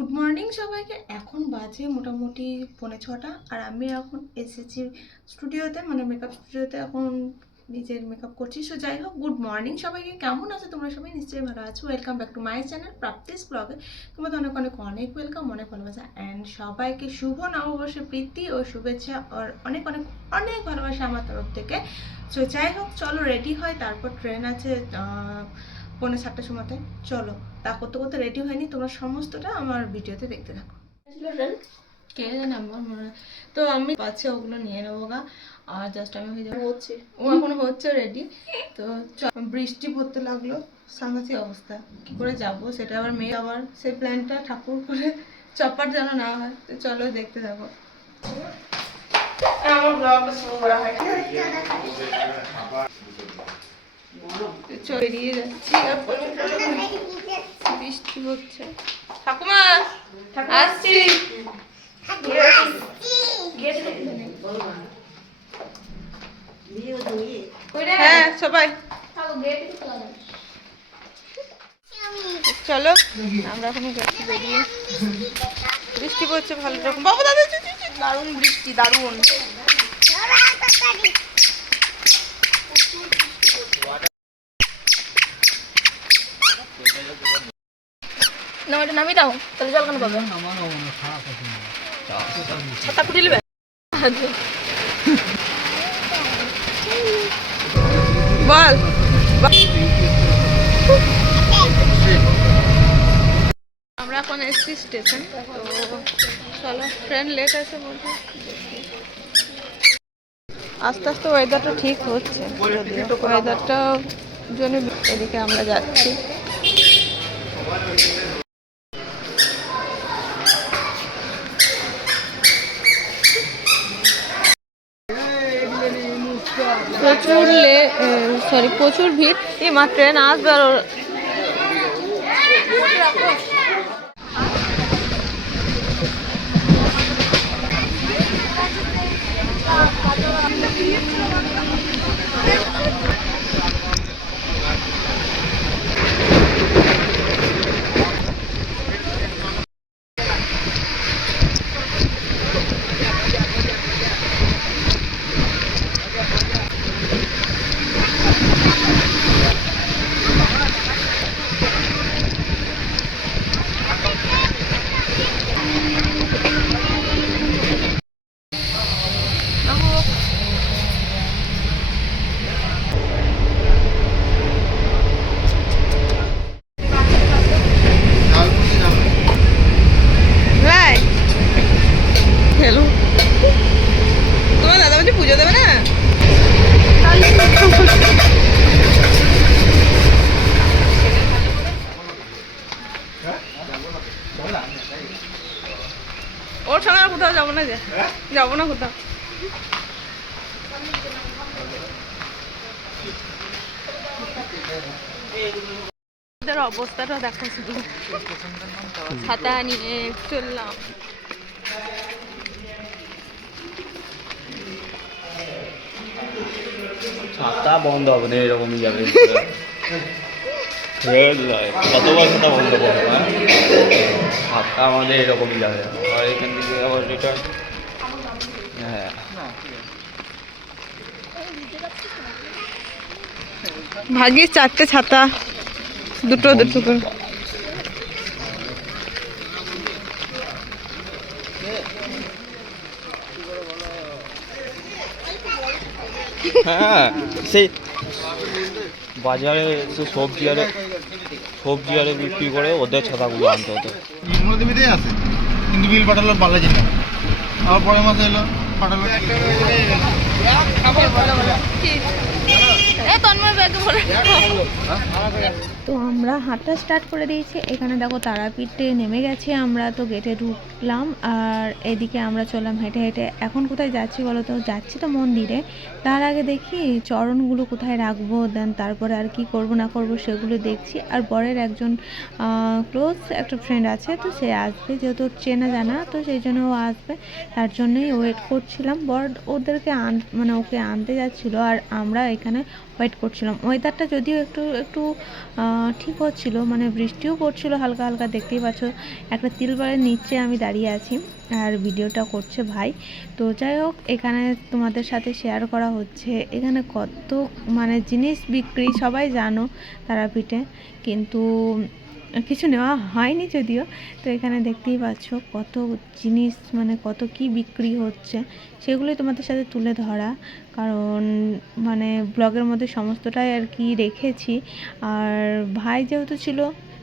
Good morning সবাইকে। এখন বাজে মোটামুটি পৌনে ছটা। আর আমি এখন এসেছি স্টুডিওতে মানে মেকআপ স্টুডিওতে এখন নিজের মেকআপ করছি। সো যাই হোক গুড মর্নিং সবাইকে। কেমন আছে তোমরা সবাই? নিশ্চয়ই ভালো আছো। Welcome back to my channel Prapti's ব্লগে তোমাদের অনেক অনেক অনেক ওয়েলকাম অনেক ভালোবাসা। অ্যান্ড সবাইকে শুভ নববর্ষের প্রীতি ও শুভেচ্ছা আর অনেক অনেক অনেক ভালোবাসা আমার তরফ থেকে। সো যাই হোক, চলো রেডি হয়। তারপর ট্রেন আছে পৌনে সাতটার সময়তে। চলো তা করতে করতে রেডি হয়নি তোমরা সমস্তটা আমার ভিডিওতে দেখতে থাকো। কে জানে আমার মনে তো আমি পাচ্ছে ওগুলো নিয়ে নেব গা। আর জাস্ট আমি হয়ে যাব। হচ্ছে। ও এখন হচ্ছে রেডি তো চ- বৃষ্টি পড়তে লাগল সাংঘাতিক অবস্থা। কি করে যাব? সেটা আবার মেয়ে আবার সেই প্ল্যানটা ঠাকুর করে চপার যেন না হয়। তো চলো দেখতে থাকো। আমার ব্লগটা শুরু করা হয় তো চল বেরিয়ে যাচ্ছি। আর বৃষ্টি হচ্ছে। ঠাকুমা আসছি। হ্যাঁ সবাই। চলো আমরা এখন যাচ্ছি বেরিয়ে। বৃষ্টি পড়ছে ভালো রকম। বাবু দাদা দারুণ বৃষ্টি দারুণ। না দাও, তাহলে নেবে? বল। আমরা এখন এসছি স্টেশন চলো, ট্রেন লেট আছে আস্তে আস্তে ওয়েদারটা ঠিক হচ্ছে ওয়েদারটা জন্য এদিকে আমরা যাচ্ছি। প্রচুর সরি প্রচুর ভিড়। এই মাত্র আসবে আর না যে? যাব না কোথাও। অবস্থাটা দেখো শুধু। ছাতা নিয়ে চললাম। ছাতা বন্ধ হবে না এরকমই যাবে। কতবার ছাতা বন্ধ করবে না ছাতা আমাদের এরকমই যাবে। এখান থেকে আবার রিটার্ন হ্যাঁ। ভাগিয়ে চারটে ছাতা। দুটো দুটো করে। হ্যাঁ সেই বাজারে সে সবজি আরে সবজি আরে বিক্রি করে ওদের ছাতাগুলো আনতে হতো। নদীতে আছে। কিন্তু বিল পাঠালো বালাজি না। আবার পরের মাসে এলো পাঠালো। তো আমরা হাঁটা স্টার্ট করে দিয়েছি। এখানে দেখো তারাপীঠে নেমে গেছে আমরা, তো গেটে ঢুকলাম আর এদিকে আমরা চললাম হেঁটে হেঁটে। এখন কোথায় যাচ্ছি বলো তো? যাচ্ছি তো মন্দিরে। তার আগে দেখি চরণগুলো কোথায় রাখব দেন তারপরে আর কি করব, না করব সেগুলো দেখছি। আর বরের একজন ক্লোজ একটা ফ্রেন্ড আছে, তো সে আসবে যেহেতু চেনা জানা, তো সেই জন্য ও আসবে। তার জন্যই ওয়েট করছিলাম। বর ওদেরকে আন মানে ওকে আনতে যাচ্ছিল আর আমরা এখানে ওয়েট করছিলাম। ওয়েদারটা যদিও একটু একটু ঠিক হচ্ছিল মানে বৃষ্টিও পড়ছিল হালকা হালকা, দেখতেই পাচ্ছ। একটা তিলবারের নিচে আমি দাঁড়িয়ে আছি। আর ভিডিওটা করছে ভাই। তো যাই হোক, এখানে তোমাদের সাথে শেয়ার করা হচ্ছে। এখানে কত মানে জিনিস বিক্রি, সবাই জানো তারাপীঠে কিন্তু কিছু নেওয়া হয়নি যদিও। তো এখানে দেখতেই পাচ্ছ কত জিনিস মানে কত কি বিক্রি হচ্ছে। সেগুলোই তোমাদের সাথে তুলে ধরা। কারণ মানে ব্লগের মধ্যে সমস্তটাই আর কি রেখেছি। আর ভাই যেহেতু ছিল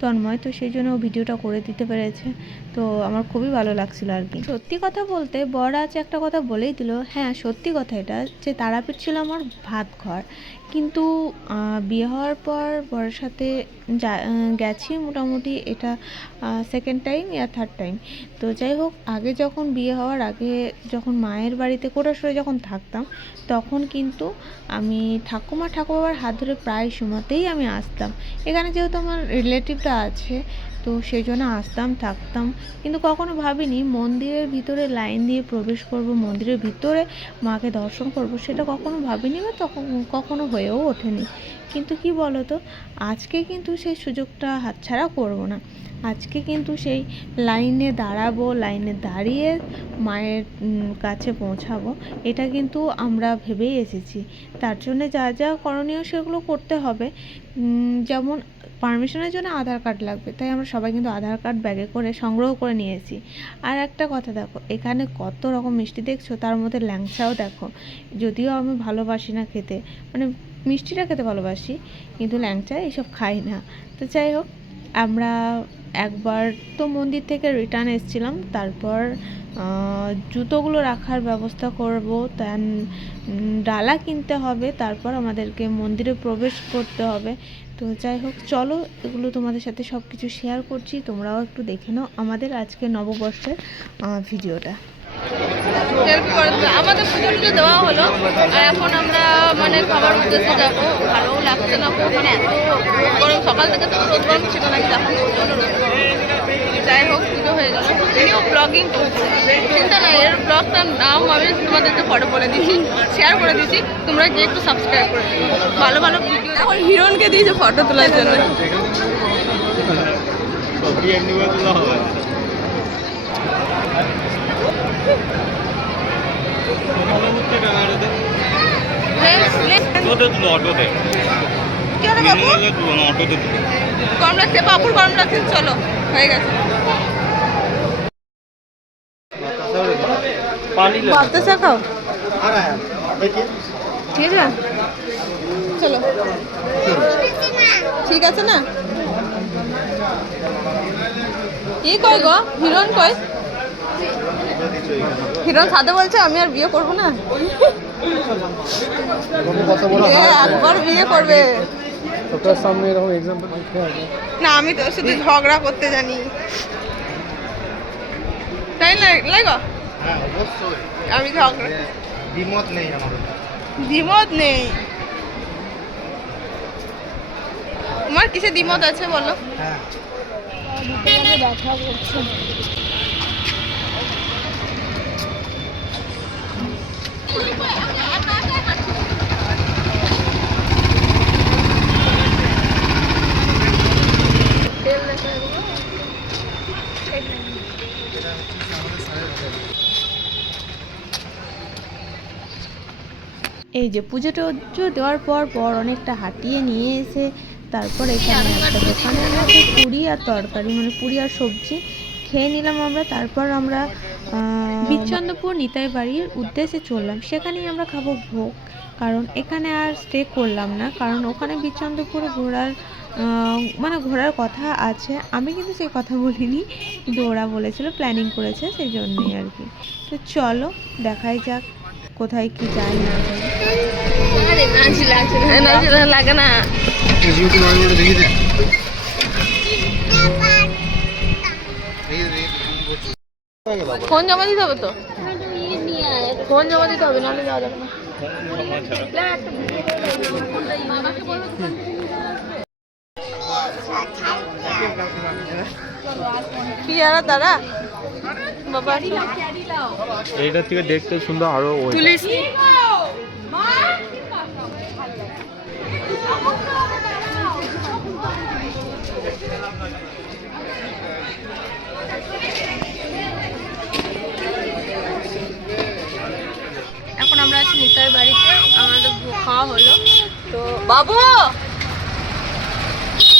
তন্ময়, তো সেই জন্য ভিডিওটা করে দিতে পেরেছে। তো আমার খুবই ভালো লাগছিল আর কি। সত্যি কথা বলতে, বর আজ একটা কথা বলেই দিল। হ্যাঁ সত্যি কথা এটা যে তারাপীঠ ছিল আমার ভাত ঘর। কিন্তু বিয়ে হওয়ার পর বরের সাথে যা গেছি মোটামুটি এটা সেকেন্ড টাইম ইয়া থার্ড টাইম তো যাই হোক, আগে যখন বিয়ে হওয়ার আগে যখন মায়ের বাড়িতে কোটাশ্বরে যখন থাকতাম, তখন কিন্তু আমি ঠাকুমা, ঠাকুমার হাত ধরে প্রায় সময়তেই আমি আসতাম। এখানে যেহেতু আমার রিলেটিভটা আছে তো সেই জন্য আসতাম, থাকতাম। কিন্তু কখনো ভাবিনি, মন্দিরের ভিতরে লাইন দিয়ে প্রবেশ করব, মন্দিরের ভিতরে মাকে দর্শন করব, সেটা কখনো ভাবিনি বা তখন কখনো হয়েও ওঠেনি। কিন্তু কি বলো তো আজকে কিন্তু সেই সুযোগটা হাতছাড়া করব না। আজকে কিন্তু সেই লাইনে দাঁড়াবো, লাইনে দাঁড়িয়ে মায়ের কাছে পৌঁছাবো, এটা কিন্তু আমরা ভেবেই এসেছি। তার জন্য যা যা করণীয় সেগুলো করতে হবে। যেমন পারমিশনের জন্য আধার কার্ড লাগবে। তাই আমরা সবাই কিন্তু আধার কার্ড ব্যাগে করে সংগ্রহ করে নিয়েছি। আর একটা কথা দেখো, এখানে কত রকম মিষ্টি দেখছ, তার মধ্যে ল্যাংচাও দেখো। যদিও আমি ভালোবাসি না খেতে মানে মিষ্টিটা খেতে ভালোবাসি, কিন্তু ল্যাংচা এইসব খাই না। তো যাই হোক, আমরা একবার তো মন্দির থেকে রিটার্ন এসেছিলাম, তারপর জুতোগুলো রাখার ব্যবস্থা করব দেন ডালা কিনতে হবে, তারপর আমাদেরকে মন্দিরে প্রবেশ করতে হবে। তো যাই হোক, চলো এগুলো তোমাদের সাথে সব কিছু শেয়ার করছি। তোমরাও একটু দেখে নাও আমাদের আজকে নববর্ষের ভিডিওটা আমাদের পুজো টুজো দেওয়া হলো। আর এখন আমরা মানে খাবার উদ্দেশ্যে যাব। ভালোও লাগছে না খুব মানে এত সকাল থেকে তো রোদ ছিল যাই হোক হয়ে গেল। ব্লগিং করছে চিন্তা নাই এর ব্লগটার নাম আমি তোমাদেরকে ফটো করে দিচ্ছি শেয়ার করে দিচ্ছি। তোমরা গিয়ে একটু সাবস্ক্রাইব করে দিও। ভালো ভালো ভিডিও এখন হিরোনকে দিয়েছে ফটো তোলার জন্য। Let's- let's- অটোতে তুলো অটোতে কি হলো বাবু? তুলো না গরম লাগছে পাপুর গরম লাগছে চলো হয়ে গেছে। বাতাসা খাও। ঠিক আছে। চলো। ঠিক আছে না? কি কই গো? হিরণ কই হিরণ সাথে বলছে আমি আর বিয়ে করব না। একবার বিয়ে করবে। তোর সামনে এরকম এক্সাম্পল না আমি তো শুধু ঝগড়া করতে জানি। তাই না? লাগো হ্যাঁ অবশ্যই। আমি ঝগড়া দ্বিমত নেই দ্বিমত নেই। তোমার কিসে দ্বিমত আছে বলো? হ্যাঁ। এই যে পুজো টুজো দেওয়ার পর পর অনেকটা হাঁটিয়ে নিয়ে এসে তারপর এখানে একটা দোকানের মধ্যে পুরি আর তরকারি মানে পুরি আর সবজি খেয়ে নিলাম আমরা। তারপর আমরা বিচন্দ্রপুর নিতাই বাড়ির উদ্দেশ্যে চললাম। সেখানেই আমরা খাব ভোগ, কারণ এখানে আর স্টে করলাম না। কারণ ওখানে বিচন্দ্রপুরে ঘোরার মানে ঘোরার কথা আছে। আমি কিন্তু সেই কথা বলিনি, কিন্তু ওরা বলেছিল প্ল্যানিং করেছে, সেই জন্যই আর কি। তো চলো, দেখাই যাক কোথায় কি যায় না যায়। লাগে না ফোন জমা দিতে হবে তো? ফোন জমা দিতে হবে নাহলে যাওয়া যাবে না। কি আর তারা? বাবা এইটার থেকে দেখতে সুন্দর আরও তুলিস বাবু!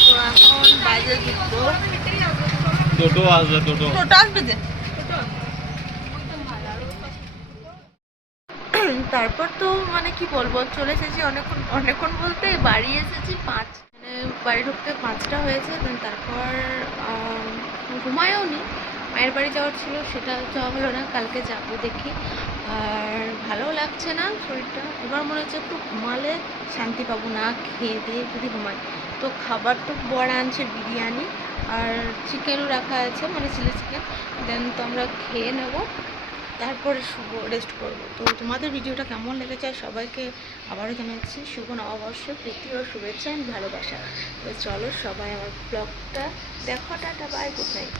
তো এখন বাজে দুটো টোটো আসবে টোটো। টোটো আসবে যে। তারপর তো মানে কি বলব চলে এসেছি অনেকক্ষণ অনেকক্ষণ বলতে বাড়ি এসেছি পাঁচ মানে বাড়ি ঢুকতে পাঁচটা হয়েছে তারপর ঘুমায়ও নি মায়ের বাড়ি যাওয়ার ছিল, সেটা যাওয়া হলো না, কালকে যাব দেখি। আর ভালোও লাগছে না শরীরটা। এবার মনে হচ্ছে একটু ঘুমালে শান্তি পাবো, না খেয়ে দিয়ে যদি ঘুমাই। তো খাবার তো বড় আনছে বিরিয়ানি আর চিকেনও রাখা আছে মানে চিলি চিকেন দেন তো আমরা খেয়ে নেব, তারপরে শুভ রেস্ট করব। তো তোমাদের ভিডিওটা কেমন লেগেছে আর সবাইকে আবারও জানাচ্ছি, শুভ নববর্ষ, প্রীতি ও শুভেচ্ছা ভালোবাসা। তো চলো সবাই আমার ব্লগটা দেখো, টাটা বাই গুড নাইট